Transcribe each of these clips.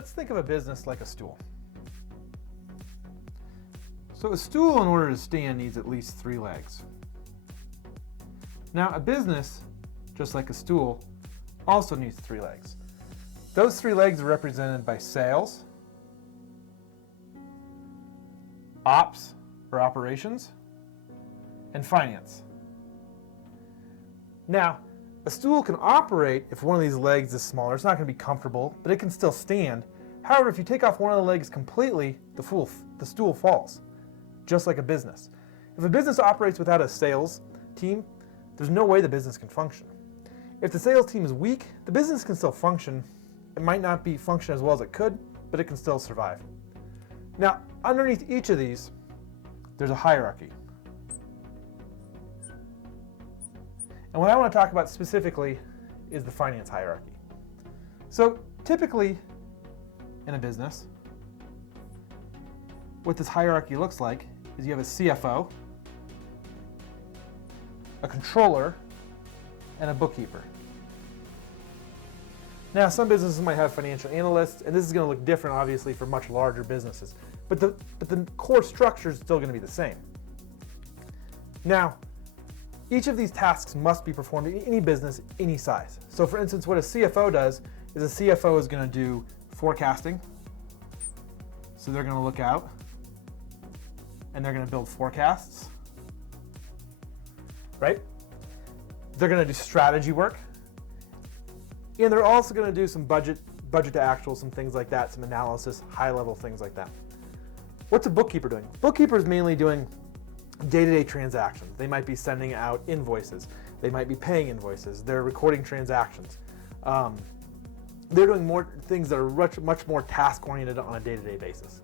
Let's think of a business like a stool. So a stool, in order to stand, needs at least 3 legs. Now a business, just like a stool, also needs 3 legs. Those 3 legs are represented by sales, ops or operations, and finance. Now, a stool can operate if one of these legs is smaller. It's not going to be comfortable, but it can still stand. However, if you take off one of the legs completely, the stool falls, just like a business. If a business operates without a sales team, there's no way the business can function. If the sales team is weak, the business can still function. It might not function as well as it could, but it can still survive. Now, underneath each of these, there's a hierarchy. And what I want to talk about specifically is the finance hierarchy. So typically in a business, what this hierarchy looks like is you have a CFO, a controller, and a bookkeeper. Now, some businesses might have financial analysts, and this is going to look different, obviously, for much larger businesses. But the core structure is still going to be the same. Now, each of these tasks must be performed in any business, any size. So for instance, what a CFO does is a CFO is going to do forecasting. So they're going to look out and they're going to build forecasts, right? They're going to do strategy work. And they're also going to do some budget to actual, some things like that, some analysis, high level things like that. What's a bookkeeper doing? Bookkeeper is mainly doing day-to-day transactions. They might be sending out invoices. They might be paying invoices. They're recording transactions. They're doing more things that are much more task-oriented on a day-to-day basis.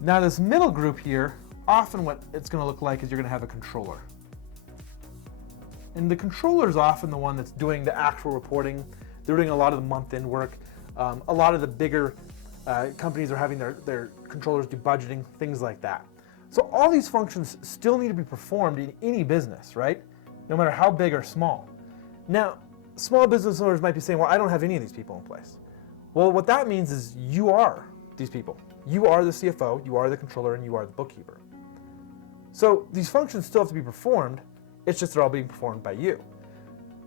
Now this middle group here, often what it's going to look like is you're going to have a controller. And the controller is often the one that's doing the actual reporting. They're doing a lot of the month-end work. A lot of the bigger companies are having their controllers do budgeting, things like that. So all these functions still need to be performed in any business, right? No matter how big or small. Now, small business owners might be saying, well, I don't have any of these people in place. Well, what that means is you are these people. You are the CFO, you are the controller, and you are the bookkeeper. So these functions still have to be performed. It's just they're all being performed by you.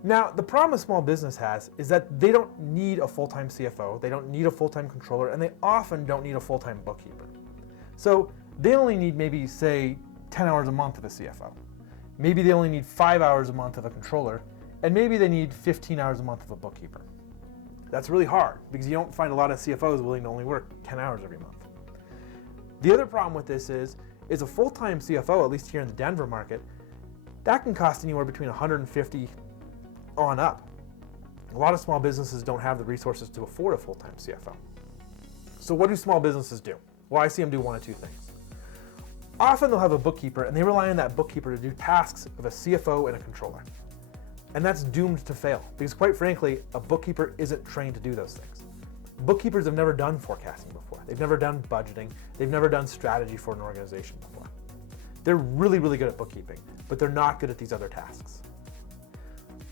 Now, the problem a small business has is that they don't need a full-time CFO, they don't need a full-time controller, and they often don't need a full-time bookkeeper. So they only need maybe, say, 10 hours a month of a CFO. Maybe they only need 5 hours a month of a controller, and maybe they need 15 hours a month of a bookkeeper. That's really hard because you don't find a lot of CFOs willing to only work 10 hours every month. The other problem with this is a full-time CFO, at least here in the Denver market, that can cost anywhere between $150 on up. A lot of small businesses don't have the resources to afford a full-time CFO. So what do small businesses do? Well, I see them do one of two things. Often they'll have a bookkeeper and they rely on that bookkeeper to do tasks of a CFO and a controller. And that's doomed to fail because quite frankly, a bookkeeper isn't trained to do those things. Bookkeepers have never done forecasting before. They've never done budgeting. They've never done strategy for an organization before. They're really, really good at bookkeeping, but they're not good at these other tasks.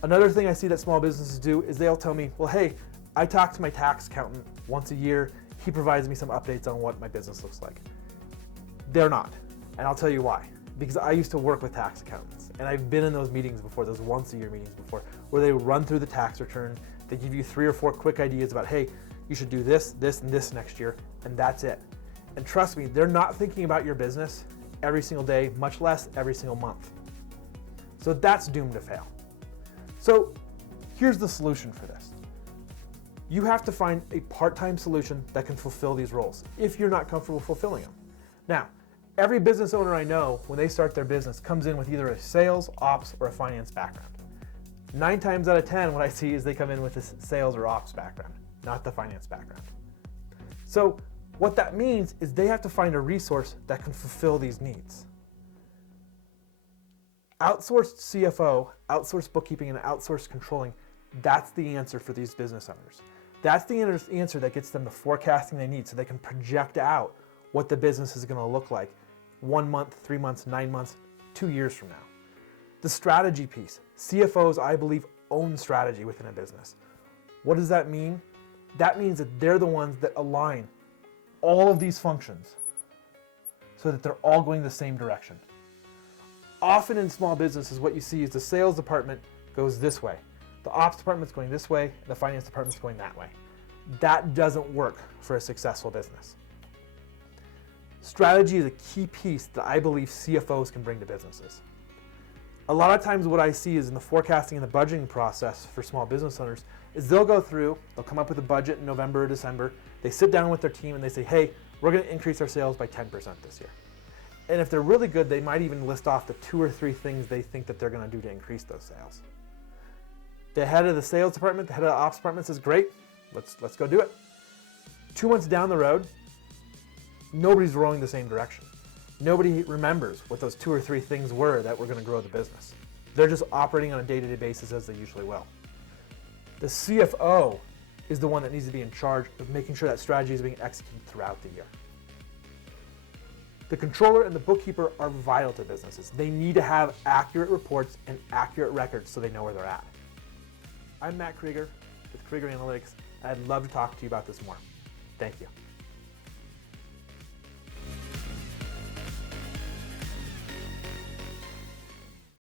Another thing I see that small businesses do is they'll tell me, well, hey, I talk to my tax accountant once a year. He provides me some updates on what my business looks like. They're not, and I'll tell you why. Because I used to work with tax accountants, and I've been in those meetings before, those once a year meetings before, where they run through the tax return, they give you 3 or 4 quick ideas about, hey, you should do this, this, and this next year, and that's it. And trust me, they're not thinking about your business every single day, much less every single month. So that's doomed to fail. So here's the solution for this. You have to find a part-time solution that can fulfill these roles if you're not comfortable fulfilling them. Now, every business owner I know, when they start their business, comes in with either a sales, ops, or a finance background. 9 times out of 10, what I see is they come in with a sales or ops background, not the finance background. So what that means is they have to find a resource that can fulfill these needs. Outsourced CFO, outsourced bookkeeping, and outsourced controlling, that's the answer for these business owners. That's the answer that gets them the forecasting they need so they can project out what the business is going to look like 1 month, 3 months, 9 months, 2 years from now. The strategy piece. CFOs, I believe, own strategy within a business. What does that mean? That means that they're the ones that align all of these functions so that they're all going the same direction. Often in small businesses, what you see is the sales department goes this way, the ops department's going this way, and the finance department's going that way. That doesn't work for a successful business. Strategy is a key piece that I believe CFOs can bring to businesses. A lot of times what I see is in the forecasting and the budgeting process for small business owners is they'll go through, they'll come up with a budget in November or December, they sit down with their team and they say, hey, we're going to increase our sales by 10% this year. And if they're really good, they might even list off the 2 or 3 things they think that they're going to do to increase those sales. The head of the sales department, the head of the ops department says, great, let's go do it. 2 months down the road, nobody's rowing the same direction. Nobody remembers what those 2 or 3 things were that were going to grow the business. They're just operating on a day-to-day basis as they usually will. The CFO is the one that needs to be in charge of making sure that strategy is being executed throughout the year. The controller and the bookkeeper are vital to businesses. They need to have accurate reports and accurate records so they know where they're at. I'm Matt Krieger with Krieger Analytics, and I'd love to talk to you about this more. Thank you.